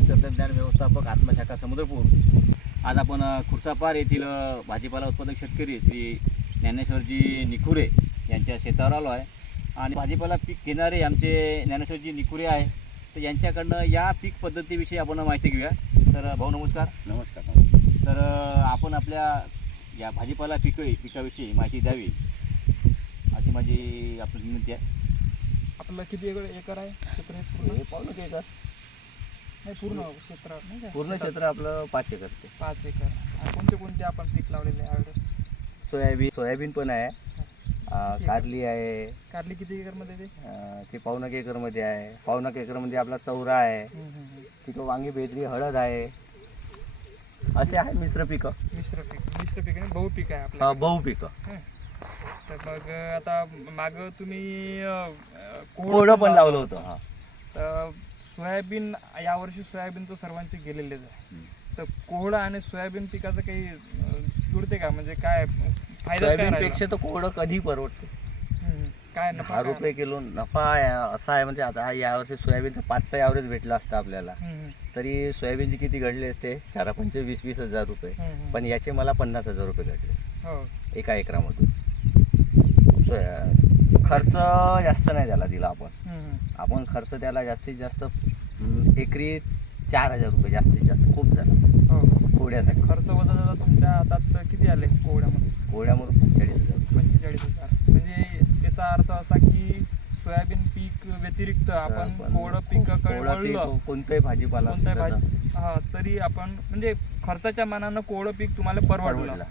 सहाय्यक तंत्रज्ञान व्यवस्थापक आत्मशाखा समुद्रपूर. आज आपण खुर्सापार येथील भाजीपाला उत्पादक शेतकरी श्री ज्ञानेश्वरजी निखुरे यांच्या शेतावर आलो आहे. आणि भाजीपाला पीक घेणारे आमचे ज्ञानेश्वरजी निखुरे आहे. तर यांच्याकडनं या पीक पद्धतीविषयी आपण माहिती घेऊया. तर भाऊ नमस्कार. नमस्कार तर आपण आपल्या या भाजीपाला पिक पिकाविषयी माहिती द्यावी. अशी माझी आपली विनंती आहे. आपलं किती एकर आहे? क्षेत्र पूर्ण हे पाहू नका याच्यात. नाही पूर्ण क्षेत्र नाही का? पूर्ण क्षेत्र आपलं पाच एकर ते. पाच एकर. आणि कोणते कोणते आपण पीक लावलेले आहे सोयाबीन सोयाबीन पण आहे. अं, कारली आहे. कारली किती एकरमध्ये ते? अं, ते पावणक एकरमध्ये आहे. पावणक एकरमध्ये आपला चौरा आहे. हम्म, हम्म, हम्म. तिथं वांगी बेदरी हळद आहे. असे आहे मिश्र पिकं. मिश्र पीक. मिश्र पीक आणि बहु पीक आहे अं, आपलं बहु पिकं. तर मग आता माग तुम्ही अं, कोरडं पण लावलं होतं. हा. तर सोयाबीन यावर्षी सोयाबीन तर सर्वांचे गेलेलेच आहे. तर कोहळा आणि सोयाबीन पिकाचं काही जुळते का? म्हणजे काय फायदा काय सोयाबीन राहिला? पेक्षा तर कोरडं कधी परवडते. काय नफा? रुपये किलो नफा असा आहे. म्हणजे आता यावर्षी सोयाबीनचा पाचचा ॲव्हरेज भेटला असता आपल्याला. तरी सोयाबीनचे किती घडले असते? चार पंचे वीस वीस हजार रुपये. पण याचे मला पन्नास हजार रुपये घडले. हो. एका एकरामधून. सोया- खर्च जास्त नाही त्याला दिला आपण. आपण खर्च त्याला जास्तीत जास्त एकरी चार हजार रुपये जास्तीत जास्त खूप झाला. हो. कोड्यासाठी. खर्च वजा जरा तुमच्या हातात किती आले कोवड्यामध्ये कोड्यामधून पंचेचाळीस हजार. पंचेचाळीस हजार. म्हणजे याचा अर्थ असा की सोयाबीन पीक व्यतिरिक्त आपण कोवडं पिकाकडे पीक, कोणताही भाजीपाला कोणत्याही त्याचा भाजी हा तरी आपण म्हणजे खर्चाच्या मानानं कोवडं पीक तुम्हाला परवडला.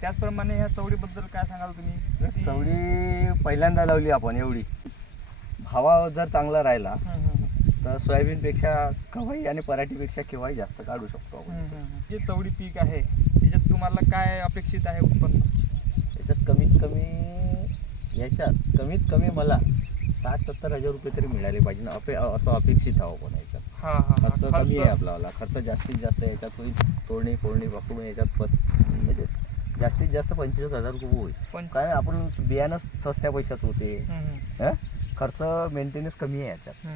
त्याचप्रमाणे ह्या चवडीबद्दल काय सांगाल तुम्ही? चवडी पहिल्यांदा लावली आपण एवढी. भावा जर चांगला राहिला. तर सोयाबीनपेक्षा कवाई आणि पराठीपेक्षा केव्हाही जास्त काढू शकतो आपण. जे चवडी पीक आहे. त्याच्यात तुम्हाला काय अपेक्षित आहे उत्पन्न? त्याच्यात कमीत कमी याच्यात कमीत कमी मला साठ सत्तर हजार रुपये तरी मिळाले पाहिजे ना. अपे असं अपेक्षित आहो पण याच्यात. खर्च कमी आहे आपला खर्च जास्तीत जास्त याच्यात होईल. तोडणी फोडणी पकडून याच्यात म्हणजे जास्तीत जास्त पंचवीस हजार रुपये होईल. पण कारण आपण बियाणं सस्त्या पैशात होते. हं? खर्च मेंटेनन्स कमी आहे याच्यात.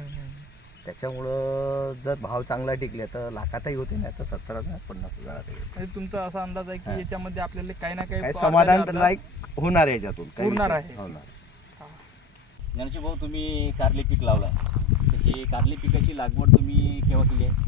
त्याच्यामुळं जर भाव चांगला टिकले तर लाखातही होते नाही तर सत्तर हजार पन्नास हजार म्हणजे तुमचा असा अंदाज आहे की. याच्यामध्ये आपल्याला काही ना काही समाधान लाईक होणार आहे याच्यातून. काही होणार आहे. होणार. ज्ञानशी भाऊ तुम्ही कारली पीक लावला. तर हे कारली पिकाची लागवड तुम्ही केव्हा केली आहे?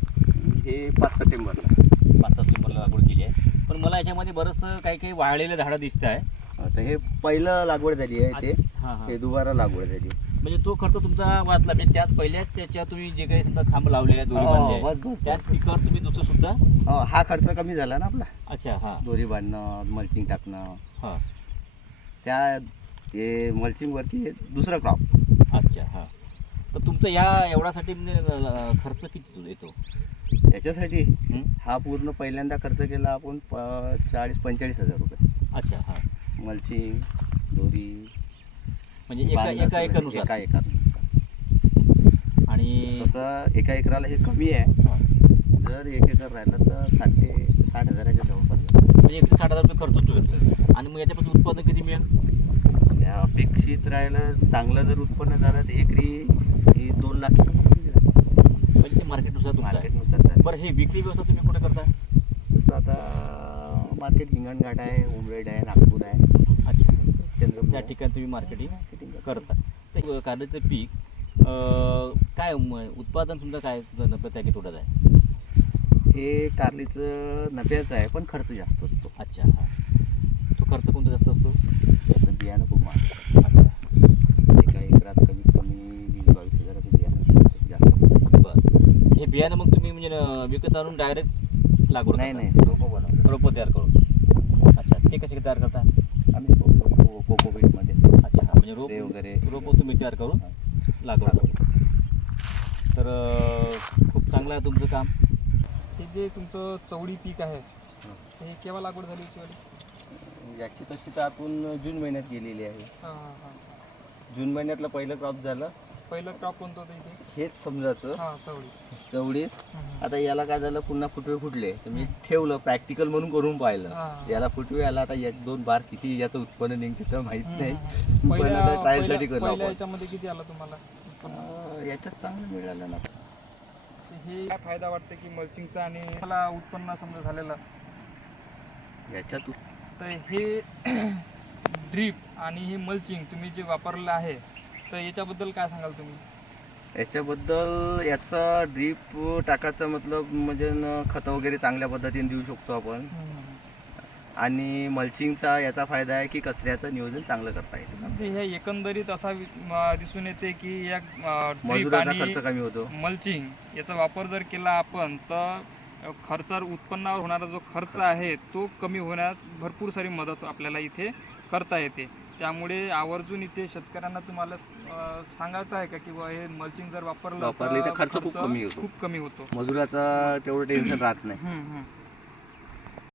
हे पाच सप्टेंबरला. पाच सप्टेंबरला लागवड केली आहे. पण मला याच्यामध्ये बरंचसं काही काही वाळलेलं झाडं दिसत आहे. आता हे पहिलं लागवड झाली आहे ते. हां हां. हे दुबारा लागवड झाली. म्हणजे तो खर्च तुमचा वाचला. म्हणजे त्याच पहिल्याच त्याच्या तुम्ही जे काही समजा खांब लावले आहे दोरी हो, बांधले बस, आहे, बस, त्याच बस. पिकावर तुम्ही दुसरं सुद्धा हो, हा खर्च कमी झाला ना आपला. अच्छा हां. दोरी बांधणं मल्चिंग टाकणं. हां. त्या हे मल्चिंगवरती हे दुसरं क्रॉप अच्छा हां. तर तुमचं या एवढ्यासाठी म्हणजे अं, खर्च किती येतो? त्याच्यासाठी हं? हा पूर्ण पहिल्यांदा खर्च केला आपण प चाळीस पंचेचाळीस हजार रुपये अच्छा हां मल्चिंग दोरी म्हणजे एका बांधणं एका सगळं. एका एकरानुसार आणि तसं एका एकराला हे कमी आहे हां. जर एक एकर राहिलं तर साठ ते साठ हजाराच्या जवळपास जातं. म्हणजे एकरी साठ हजार रुपये खर्च होतो. आणि मग याच्यापासून उत्पादन किती मिळेल त्या अपेक्षित राहिलं चांगलं जर उत्पन्न झालं तर एकरी हे दोन लाख ते मार्केटनुसार तुमचं. मार्केटनुसार जातं. बरं हे विक्री व्यवस्था तुम्ही कुठे करता तसं आता मार्केट हिंगणघाट आहे उमरेड आहे नागपूर आहे अच्छा चंद्रपूर त्या आहे. ठिकाणी तुम्ही मार्केटिंग Marketing करतो. करता ते कारल्याचं पीक अं, काय म- उत्पादन तुमचं काय तुझं नफा त्या की तोट्यात आहे हे कारलीचं नफ्याचं आहे पण खर्च जास्त असतो अच्छा हां तो खर्च कोणता जास्त असतो त्याचं बियाणं खूप महाग आहे. अच्छा एका एकरात कमीत कमी वीस बावीस हजाराचं बियाणं जास्त बरं हे बियाणं मग तुम्ही म्हणजे अं, विकत आणून डायरेक्ट लागवड नाही करता? नाही रोपं बनवतो. रोपं तयार करून. अच्छा ते कसे तयार करता? आम्ही कोको कोकोपीटमध्ये अच्छा हां म्हणजे रोप ते वगैरे. रोपं तुम्ही तयार करून लागवड करता. तर अं, खूप चांगलं आहे तुमचं काम. हे जे तुमचं चवडी पीक आहे हे. केव्हा लागवड झाली वाली? याची तशी तर आपण जून महिन्यात गेलेली आहे. हा हा हा. जून महिन्यातलं पहिलं क्रॉप झालं. पहिलं क्रॉप कोणतं होतं इथे? हेच समजायचं. हा चवडी चवडीस हम्म. आता याला काय झालं पुन्हा फुटवे फुटले. तर मी ठेवलं प्रॅक्टिकल म्हणून करून पाहिलं. याला फुटवे आला आता एक दोन बार किती याचं उत्पन्न निघते तर माहीत नाही. हम्म. पण पहिल्या आता ट्रायलसाठी पहिल्या- करतो पहिल्या आपण. याच्यामध्ये किती आलं तुम्हाला? उत्पन्न? अं, याच्यात चांगलं मिळालं ना. हे काय फायदा वाटते की मल्चिंगचा आणि मला उत्पन्न समजा झालेलं? याच्यात तर हे ड्रीप आणि हे मल्चिंग तुम्ही जे वापरलेलं आहे तर याच्याबद्दल काय सांगाल तुम्ही? याच्याबद्दल याचा ड्रीप टाकायचा मतलब म्हणजे न खतं वगैरे चांगल्या पद्धतीने देऊ शकतो आपण. आणि मल्चिंगचा याचा फायदा आहे की कचऱ्याचं नियोजन चांगलं करता येते. म्हणजे हे एकंदरीत असा वि- म- दिसून येते की या मजुराचा आणि खर्च कमी होतो. मल्चिंग याचा वापर जर केला आपण तर खर्चावर उत्पन्नावर होणारा जो खर्च आहे तो कमी होण्यात भरपूर सारी मदत आपल्याला इथे करता येते. त्यामुळे आवर्जून इथे शेतकऱ्यांना तुम्हाला अं, सांगायचं आहे का की बुवा हे मल्चिंग जर वापरलं वापरली तर खर्च खूप कमी होतो. खूप कमी होतो मजुराचा तेवढं टेन्शन राहत नाही हम्म, हम्म.